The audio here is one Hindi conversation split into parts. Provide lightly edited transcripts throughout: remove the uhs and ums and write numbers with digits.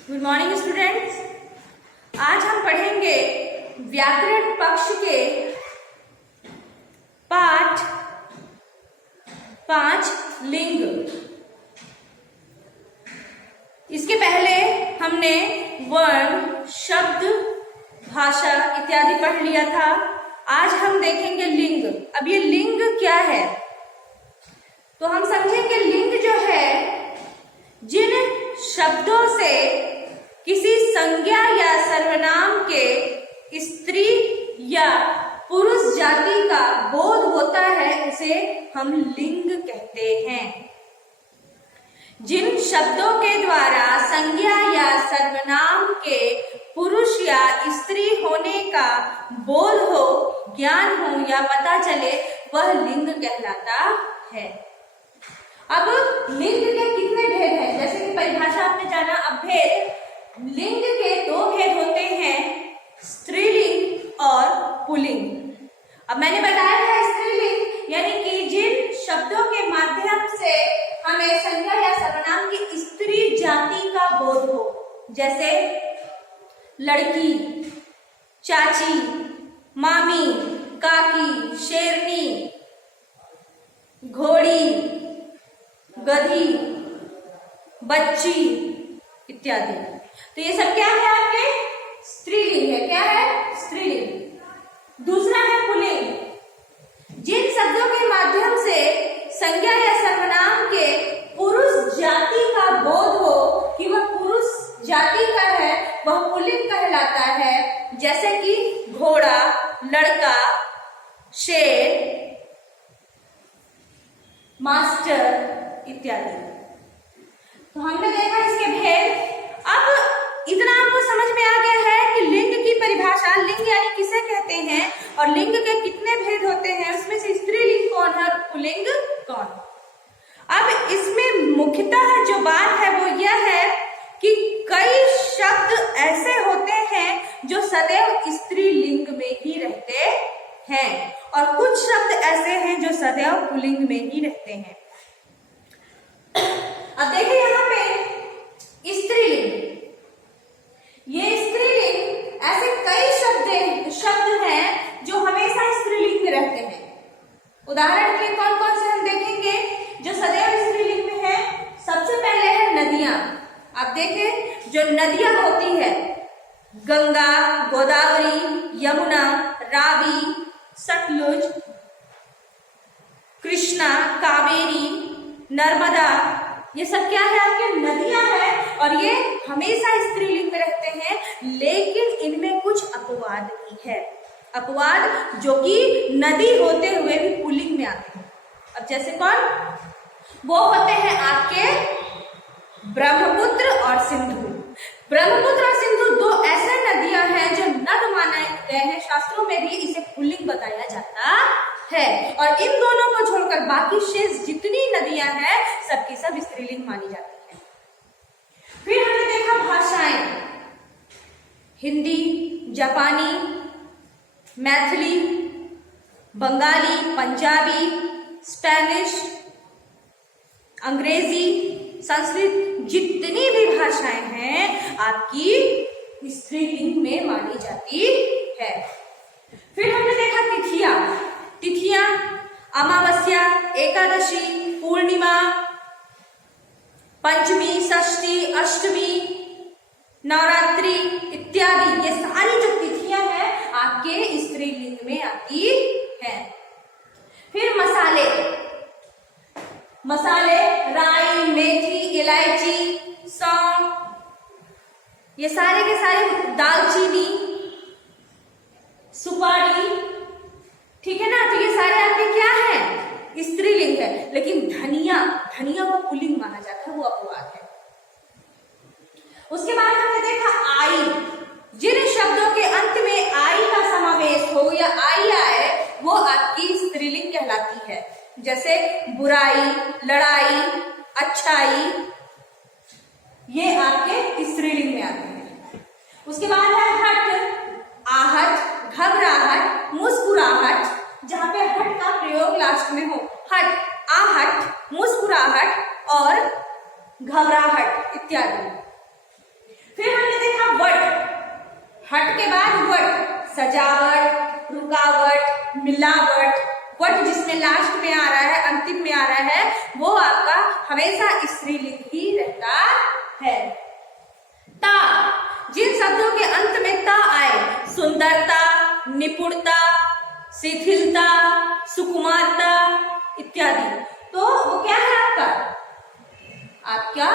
Good morning students. आज हम पढ़ेंगे व्याकरण पक्ष के पाठ 5 लिंग। इसके पहले हमने वर्ण, शब्द, भाषा इत्यादि पढ़ लिया था। आज हम देखेंगे लिंग। अब ये लिंग क्या है तो हम समझेंगे लिंग जो है जिन शब्दों से किसी संज्ञा या सर्वनाम के स्त्री या पुरुष जाति का बोध होता है उसे हम लिंग कहते हैं। जिन शब्दों के द्वारा संज्ञा या सर्वनाम के पुरुष या स्त्री होने का बोध हो, ज्ञान हो या पता चले वह लिंग कहलाता है। अब लिंग के कितने भेद हैं? जैसे कि परिभाषा आपने जाना। अब भेद, लिंग के 2 भेद होते हैं, स्त्रीलिंग और पुल्लिंग। अब मैंने बताया है स्त्रीलिंग यानी कि जिन शब्दों के माध्यम से हमें संज्ञा या सर्वनाम की स्त्री जाति का बोध हो, जैसे लड़की, चाची, मामी, काकी, शेरनी, घोड़ी, गधी, बच्ची इत्यादि। तो ये सब क्या है? आपके स्त्रीलिंग है। क्या है? स्त्रीलिंग। दूसरा है पुल्लिंग। जिन शब्दों के माध्यम से संज्ञा या सर्वनाम के पुरुष जाति का बोध हो कि वह पुरुष जाति का है, वह पुल्लिंग कहलाता है। जैसे कि घोड़ा, लड़का, शेर, मास्टर इत्यादि। तो हमने देखा इसके भेद। अब इतना आपको समझ में आ गया है कि लिंग की परिभाषा, लिंग यानी किसे कहते हैं और लिंग के कितने भेद होते हैं, उसमें से स्त्रीलिंग कौन है और पुल्लिंग कौन। अब इसमें मुख्यतः जो बात है वो यह है कि कई शब्द ऐसे होते हैं जो सदैव स्त्रीलिंग में ही रहते हैं और कुछ शब्द ऐसे हैं जो सदैव पुल्लिंग में ही रहते हैं। अब देखिए यहाँ पे स्त्रीलिंग, ये स्त्रीलिंग ऐसे कई शब्द हैं जो हमेशा स्त्रीलिंग में रहते हैं। उदाहरण के लिए कौन कौन से हम देखेंगे जो सदैव स्त्रीलिंग में है। सबसे पहले है नदियां। आप देखें जो नदियां होती है, गंगा, गोदावरी, यमुना, रावी, सतलुज, कृष्णा, कावेरी, नर्मदा, ये सब क्या है? आपके नदियां हैं और ये हमेशा स्त्रीलिंग में रहते हैं, लेकिन इनमें कुछ अपवाद भी है। अपवाद जो कि नदी होते हुए भी पुल्लिंग में आते हैं। अब जैसे कौन? वो होते हैं आपके ब्रह्मपुत्र और सिंधु। ब्रह्मपुत्र और सिंधु 2 ऐसे नदियां हैं जो नद माने गए हैं। शास्त्रों में भी इसे पुल्लिंग बताया जाता है और इन दोनों को छोड़कर बाकी शेष जितनी नदियां हैं सबकी सब स्त्रीलिंग मानी जाती है। फिर हमने देखा भाषाएं, हिंदी, जापानी, मैथिली, बंगाली, पंजाबी, स्पेनिश, अंग्रेजी, संस्कृत, जितनी भी भाषाएं हैं आपकी स्त्रीलिंग में मानी जाती है। फिर हमने देखा तिथियां। तिथियां अमावस्या, एकादशी, पूर्णिमा, पंचमी, षष्ठी, अष्टमी, नवरात्रि इत्यादि, ये सारी जो तिथियां हैं आपके स्त्रीलिंग में आती हैं। फिर मसाले, राई, मेथी, इलायची, सौंफ, ये सारे के सारे, दालचीनी, सुपारी, ठीक है ना। तो ये सारे आपके क्या है? स्त्रीलिंग है। लेकिन धनिया को पुल्लिंग माना जाता है, वो अपवाद है। उसके बाद हमने देखा आई। जिन शब्दों के अंत में आई का समावेश हो या आई आए वो आपकी स्त्रीलिंग कहलाती है। जैसे बुराई, लड़ाई, अच्छाई, ये आपके स्त्रीलिंग में आते हैं। उसके बाद है हट, आहट, घबराहट, मुस्कुराहट, जहां पे हट का प्रयोग लास्ट में हो। हट, आहट, मुस्कुराहट और घबराहट इत्यादि। सजावट, रुकावट, मिलावट, वट जिसमें लास्ट में आ रहा है, अंतिम में आ रहा है, वो आपका हमेशा स्त्रीलिंग ही रहता है। ता, जिन शब्दों के अंत में ता आए, सुंदरता, निपुणता, शिथिलता, सुकुमारता इत्यादि, तो वो क्या है आपका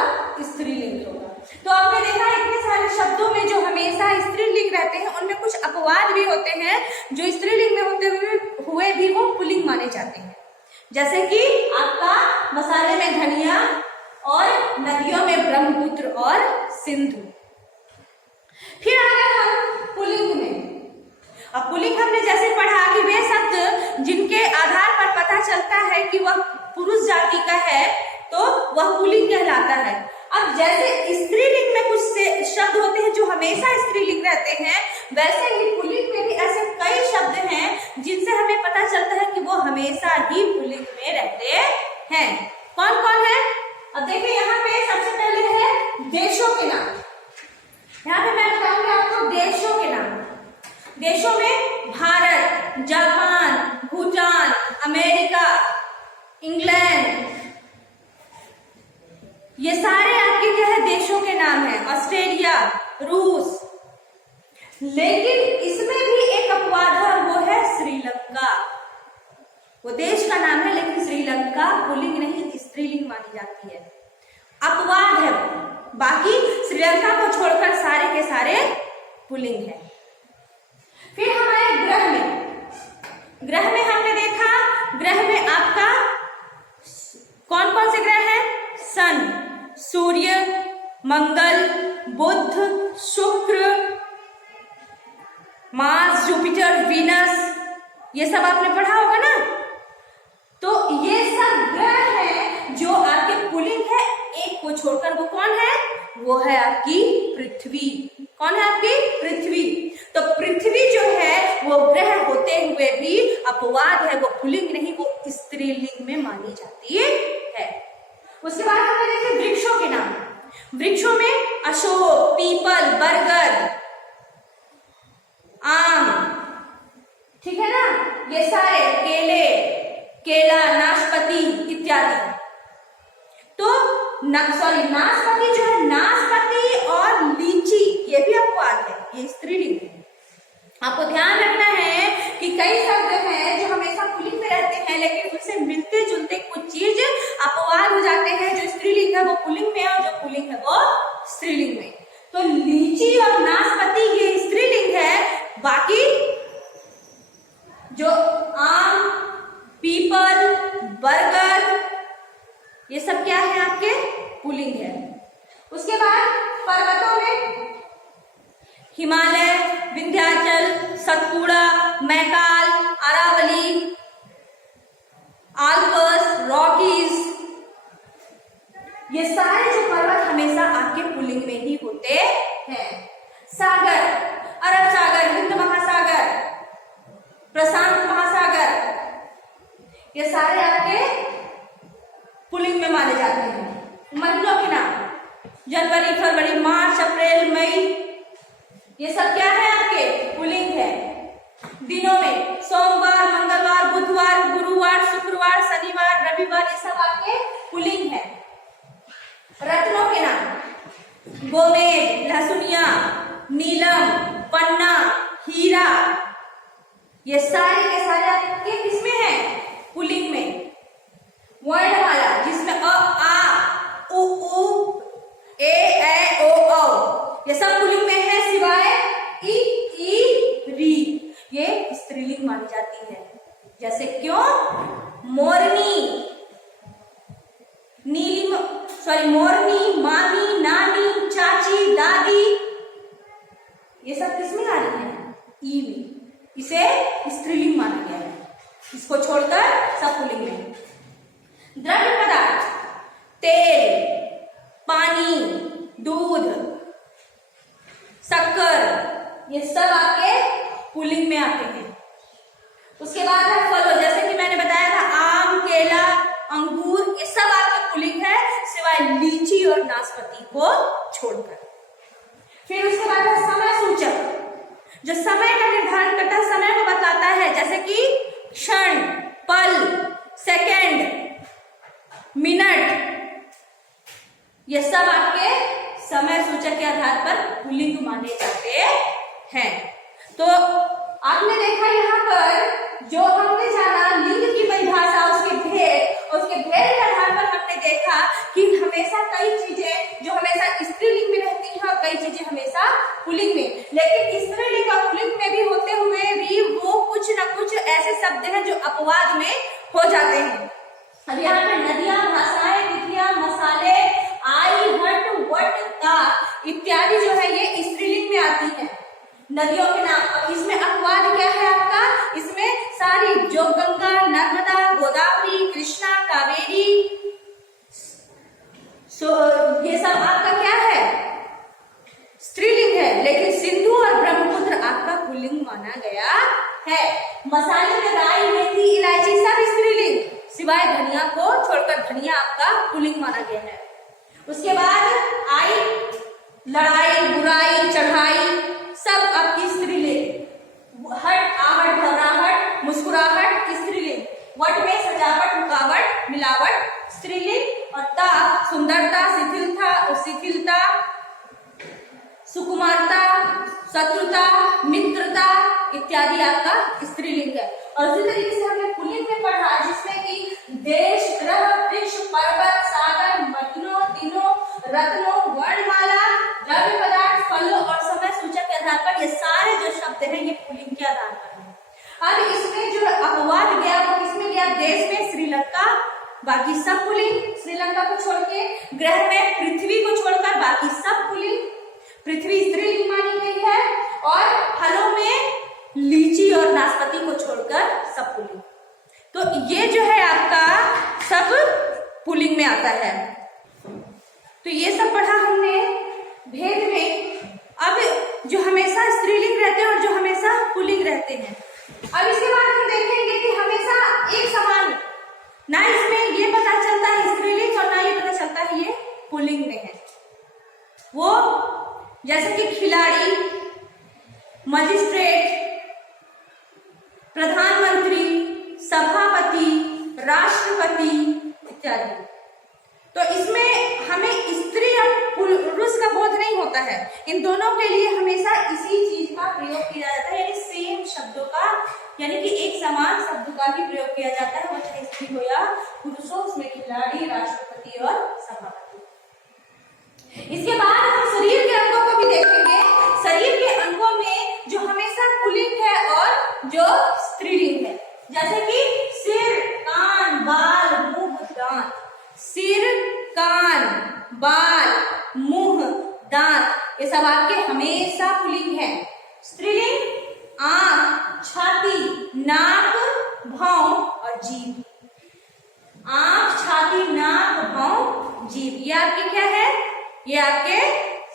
स्त्रीलिंग होगा। तो आपने देखा इतने सारे शब्दों में जो हमेशा स्त्रीलिंग रहते हैं उनमें कुछ अपवाद भी होते हैं जो स्त्रीलिंग में होते हुए भी वो पुल्लिंग माने जाते हैं। जैसे कि आपका मसाले में धनिया और नदियों में ब्रह्मपुत्र और सिंधु। फिर आ गए हम पुल्लिंग में। अब पुल्लिंग हमने जैसे पढ़ा कि वे शब्द जिनके आधार पर पता चलता है कि वह पुरुष जाति का है तो वह पुल्लिंग कहलाता है। अब जैसे स्त्रीलिंग में कुछ शब्द होते हैं जो हमेशा स्त्रीलिंग रहते हैं, वैसे ही पुल्लिंग में भी ऐसे कई शब्द हैं जिनसे हमें पता चलता है कि वो हमेशा ही पुल्लिंग में रहते हैं। कौन कौन है? अब देखिए यहाँ पे सबसे पहले है देशों के नाम। यहाँ पे मैं बताऊंगी आपको देशों के नाम। देशों में Bharat, Japan, Bhutan, America, England, ये सारे आपके क्या है देशों के नाम है। ऑस्ट्रेलिया, रूस। लेकिन इसमें भी एक अपवाद है और वो है श्रीलंका। वो देश का नाम है लेकिन श्रीलंका पुल्लिंग नहीं स्त्रीलिंग मानी जाती है। अपवाद है वो, बाकी श्रीलंका को छोड़कर सारे के सारे पुल्लिंग है। फिर हमारे ग्रह में। ग्रह में हमने देखा, ग्रह में आपका कौन कौन से ग्रह हैं? सन, सूर्य, मंगल, बुध, शुक्र, मार्स, जुपिटर, वीनस, ये सब आपने पढ़ा होगा ना। तो ये सब ग्रह हैं जो आपके पुल्लिंग है। एक को छोड़कर वो कौन है? वो है आपकी पृथ्वी। कौन है आपकी? पृथ्वी। तो पृथ्वी जो है वो ग्रह होते हुए भी अपवाद है, वो पुल्लिंग नहीं, वो स्त्रीलिंग में मानी जाती है। उसके बाद हमने देखे वृक्षों के नाम। वृक्षों में अशोक, पीपल, बरगद, आम, ठीक है ना, ये सारे, केले, केला, नाशपाती इत्यादि। तो नाशपाती जो है, नाशपाती और लीची ये भी अपवाद है, ये स्त्रीलिंग है। आपको ध्यान रखना है कि कई शब्द हैं जो हमेशा पुल्लिंग में रहते हैं लेकिन उनसे मिलते जुलते कुछ चीज अपवाद हो जाते हैं। जो स्त्रीलिंग है वो पुल्लिंग में है और जो पुल्लिंग है वो स्त्रीलिंग में। तो लीची और नाशपाती ये स्त्रीलिंग है, बाकी जो आम, पीपल, बरगद ये सब क्या है आपके? पुल्लिंग है। उसके बाद पर्वतों में हिमालय, विंध्याचल, सतपुड़ा, मैकाल, अरावली, आल्प्स, रॉकीज, ये सारे जो पर्वत हमेशा आपके पुल्लिंग में ही होते हैं। सागर, अरब सागर, हिंद महासागर, प्रशांत महासागर, ये सारे आपके पुल्लिंग में माने जाते हैं। महीनों के नाम, जनवरी, फरवरी, मार्च, अप्रैल, मई, ये सब क्या है आपके? पुल्लिंग है। दिनों में सोमवार, मंगलवार, बुधवार, गुरुवार, शुक्रवार, शनिवार, रविवार, ये सब आपके पुल्लिंग है। रत्नों के नाम, गोमेद, लहसुनिया, नीलम, पन्ना, हीरा, ये सारे के सारे आपके किसमें है? पुल्लिंग में। वर्णमाला जिसमें अ, आ, उ, ए, ऐ, ओ, औ, ये सब पुल्लिंग में है सिवाय इ, री, ये स्त्रीलिंग मानी जाती है। जैसे क्यों? मोरनी, मोरनी, मामी, नानी, चाची, दादी, ये सब किसमें आ रही है? ई में। इसे स्त्रीलिंग माना गया है, इसको छोड़कर सब पुल्लिंग में। द्रव्य पदार्थ, तेल, पानी, दूध, शक्कर, ये सब आपके पुल्लिंग में आते हैं। उसके बाद है फलों, जैसे कि मैंने बताया था आम, केला, अंगूर, ये सब आपके पुल्लिंग है सिवाय लीची और नाशपाती को छोड़कर। फिर उसके बाद है समय सूचक। जो समय का निर्धारण करता है, समय को बताता है, जैसे कि क्षण, पल, सेकंड, मिनट, ये सब आपके समय सूचक के आधार पर पुल्लिंग माने जाते हैं। तो आपने देखा यहाँ पर जो हमने जाना लिंग की परिभाषा, उसके भेद, उसके भेद के आधार पर हमने देखा कि हमेशा कई चीजें जो हमेशा स्त्रीलिंग में रहती हैं और कई चीजें हमेशा पुल्लिंग में, लेकिन स्त्रीलिंग और पुल्लिंग में भी होते हुए भी वो कुछ न कुछ ऐसे शब्द हैं जो अपवाद में हो जाते हैं। अब यहाँ पे नदियां, भाषाएं, तिथियां, मसाले, आई, हट, वट, ता इत्यादि जो है ये स्त्रीलिंग में आती है, नदियों के नाम। इसमें अपवाद क्या है आपका, इसमें सारी जो गंगा, नर्मदा, गोदावरी, कृष्णा, कावेरी, ये सब आपका क्या है, स्त्रीलिंग है, लेकिन सिंधु और ब्रह्मपुत्र आपका पुल्लिंग माना गया है। मसाले में राई, मेथी, इलायची सब स्त्रीलिंग, सिवाय धनिया को छोड़कर, धनिया आपका पुल्लिंग माना गया है। उसके बाद आई, लड़ाई, बुराई, चढ़ाई सब आपकी स्त्रीलिंग। हट, आहट, घबराहट, मुस्कुराहट स्त्रीलिंग। वट में सजावट, रुकावट, मिलावट स्त्रीलिंग। और ता सुंदरता, शिथिलता, सुकुमारता, शत्रुता, मित्रता इत्यादि आपका स्त्रीलिंग है। और उसी तरीके से हमने पुल्लिंग में पढ़ा जिसमें कि देश, ग्रह, वृक्ष, पर्वत, सागर, महीनों, दिनों, रत्नों, वर्णमाला, द्रव्य पदार्थ, फलों और समय सूचक के आधार पर ये सारे जो शब्द हैं ये पुल्लिंग के आधार पर हैं। अब इसमें जो अपवाद गया वो किसमें गया, देश में श्रीलंका, बाकी सब पुल्लिंग, श्रीलंका को छोड़ के। ग्रह में पृथ्वी को छोड़कर बाकी सब पुल्लिंग, पृथ्वी स्त्रीलिंग मानी गई है। और फलों में लीची और नाशपाती को छोड़कर सब पुल्लिंग। तो ये जो है आपका सब पुल्लिंग में आता है। तो ये सब पढ़ा हमने भेद में। अब जो हमेशा स्त्रीलिंग रहते हैं और जो हमेशा पुल्लिंग रहते हैं, अब इसके बाद हम देखेंगे कि हमेशा एक समान, ना इसमें ये पता चलता है स्त्रीलिंग और ना ये पता चलता है ये पुल्लिंग में है। वो जैसे कि खिलाड़ी, मजिस्ट्रेट, प्रधानमंत्री, सभापति, राष्ट्रपति इत्यादि। तो इसमें हमें स्त्री और पुरुष का बोध नहीं होता है, इन दोनों के लिए हमेशा इसी चीज का प्रयोग किया जाता है, यानी सेम शब्दों का, यानी कि एक समान शब्द का भी प्रयोग किया जाता है, वो चाहे स्त्री हो या पुरुष हो, उसमें खिलाड़ी, राष्ट्रपति और सभापति। इसके बाद हम शरीर के अंगों को भी देखेंगे। शरीर के अंगों में जो हमेशा पुल्लिंग है और जो स्त्रीलिंग है, जैसे कि सिर, कान, बाल, मुंह, दांत। सिर, कान, बाल, मुंह, दांत ये सब आपके हमेशा पुल्लिंग है। स्त्रीलिंग आंख, छाती, नाक, भौं और जीभ। आंख, छाती, नाक, भौं, जीभ ये आपके क्या है, ये आपके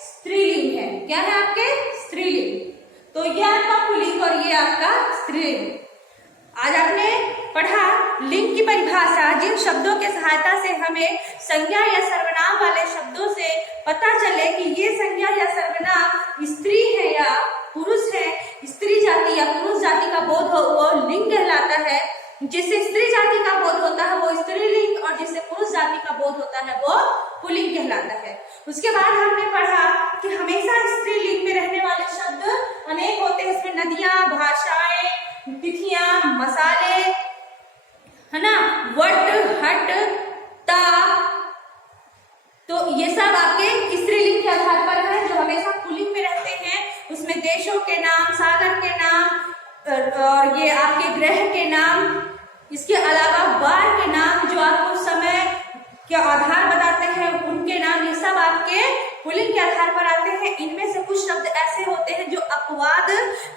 स्त्रीलिंग है। क्या है आपके स्त्रीलिंग। तो ये आपका पुल्लिंग और ये आपका स्त्रीलिंग। आज आपने पढ़ा लिंग की परिभाषा, जिन शब्दों के सहायता से हमें संज्ञा या सर्वनाम वाले शब्दों से पता चले कि ये संज्ञा या सर्वनाम स्त्री है या पुरुष है। स्त्री जाति या पुरुष जाति का बोध हो वो लिंग कहलाता है, जिससे स्त्री जाति का बोध होता है वो स्त्रीलिंग और जिससे पुरुष जाति का बोध होता है वो पुल्लिंग कहलाता है। उसके बाद हमने पढ़ा कि हमेशा स्त्रीलिंग में रहने वाले शब्द अनेक होते हैं, इसमें नदियां, भाषाएं, तिथियां, मसाले, है ना, वट, हट, ता, तो ये सब आपके स्त्रीलिंग के आधार पर है। जो हमेशा पुल्लिंग में रहते हैं उसमें देशों के नाम, सागर के नाम और ये आपके ग्रह के नाम, इसके अलावा वार के नाम जो आपको समय के आधार बताते हैं उनके नाम, ये सब आपके पुल्लिंग के आधार पर आते हैं। इनमें से कुछ शब्द ऐसे होते हैं जो अपवाद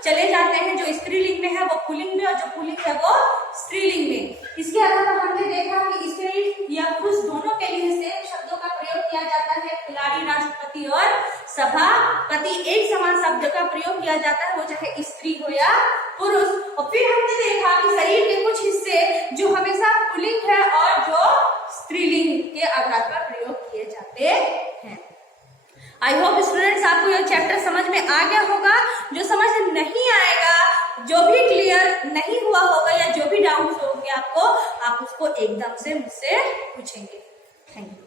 चले जाते हैं, जो स्त्रीलिंग में है वो पुल्लिंग में और जो पुल्लिंग है वो स्त्रीलिंग में। इसके अलावा हमने देखा कि स्त्री या पुरुष दोनों के लिए सेम शब्दों का प्रयोग किया जाता है। खिलाड़ी, राष्ट्रपति और सभापति एक समान शब्द का प्रयोग किया जाता है, वो चाहे स्त्री हो या पुरुष। और फिर हमने देखा कि शरीर के कुछ हिस्से जो हमेशा पुल्लिंग है और जो स्त्रीलिंग के आधार पर प्रयोग किए जाते हैं। आई होप स्टूडेंट्स आपको यह चैप्टर समझ में आ गया होगा। जो समझ नहीं जो भी क्लियर नहीं हुआ होगा या जो भी डाउट्स होंगे आपको, आप उसको एकदम से मुझसे पूछेंगे। Thank you.